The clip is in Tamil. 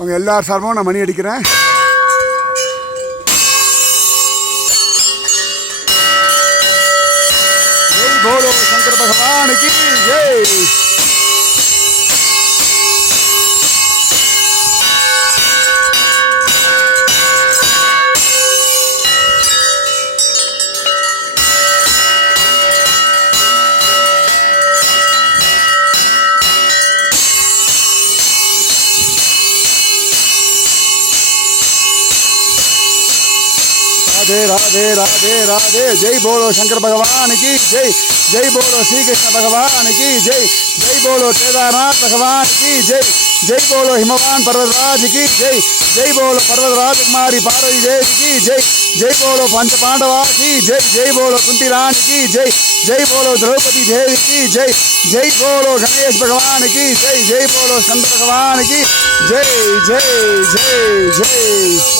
உங்கள் எல்லார் சார்பாகவும் நான் மணி அடிக்கிறேன். ஜெய் போலோ சங்கர பகவானுக்கு ஜெய். राधे राधे राधे राधे. जय बोलो शंकर भगवान की जय. जय बोलो श्री कृष्ण भगवान की जय. जय बोलो केदारनाथ भगवान की जय. जय बोलो हिमवान पर्वतराज की जय. जय बोलो पर्वतराज कुमारी पार्वती देवी की जय. जय बोलो पंच पांडवा की जय. जय बोलो कुंती रानी की जय. जय बोलो द्रौपदी देवी की जय. जय बोलो गणेश भगवान की जय. जय बोलो शंकर भगवान की जय. जय जय जय.